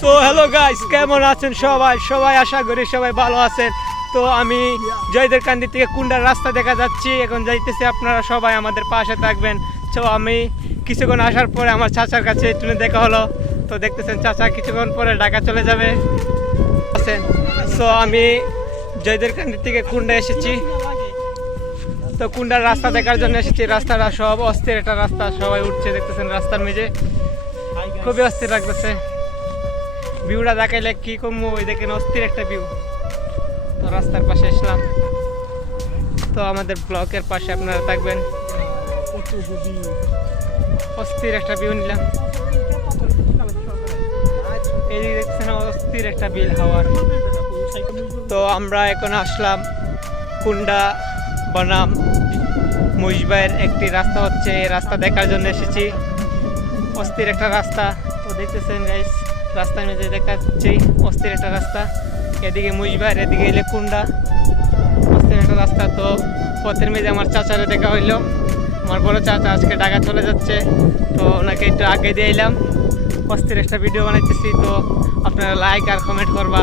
So hello guys, কেমন আছেন সবাই আশা করি সবাই ভালো আছেন। তো আমি জয়দেরকান্দি থেকে কুন্ডার রাস্তা দেখা যাচ্ছি, এখন যাইতেছি, আপনারা সবাই আমাদের পাশে থাকবেন। তো আমি কিছুক্ষণ আসার পরে আমার চাচার কাছে একটু দেখা হলো, তো দেখতেছেন চাচা কিছুক্ষণ পরে ঢাকা চলে যাবে। সো আমি জয়দেরকান্দি থেকে কুন্ডা এসেছি, তো কুন্ডার রাস্তা দেখার জন্য এসেছি। রাস্তাটা সব অস্থির একটা রাস্তা, সবাই উঠছে দেখতেছেন রাস্তার মেঝে, খুবই অস্থির লাগতেছে। ভিউটা দেখাইলে কি কমবো, ওই দেখেন অস্থির একটা ভিউ। তো রাস্তার পাশে আসলাম, তো আমাদের ব্লকের পাশে আপনারা থাকবেন। অস্থির একটা ভিউ নিলাম, এই দেখছেন অস্থির একটা বিল হাওয়ার। তো আমরা এখন আসলাম কুন্ডা বনাম মুইশবাইয়ের একটি রাস্তা হচ্ছে, এই রাস্তা দেখার জন্য এসেছি। অস্থির একটা রাস্তা, তো দেখতেছেন গাইস রাস্তার মধ্যে দেখাচ্ছি অস্থির একটা রাস্তা। এদিকে মুইশবাইয়ের, এদিকে এলে কুন্ডা, অস্থির একটা রাস্তা। তো পথের মেঝে আমার চাচারে দেখা হইলো, আমার বড় চাচা আজকে ঢাকা চলে যাচ্ছে, তো ওনাকে একটু আগে দিয়ে এলাম। অস্থির একটা ভিডিও বানাইতেছি, তো আপনারা লাইক আর কমেন্ট করবা।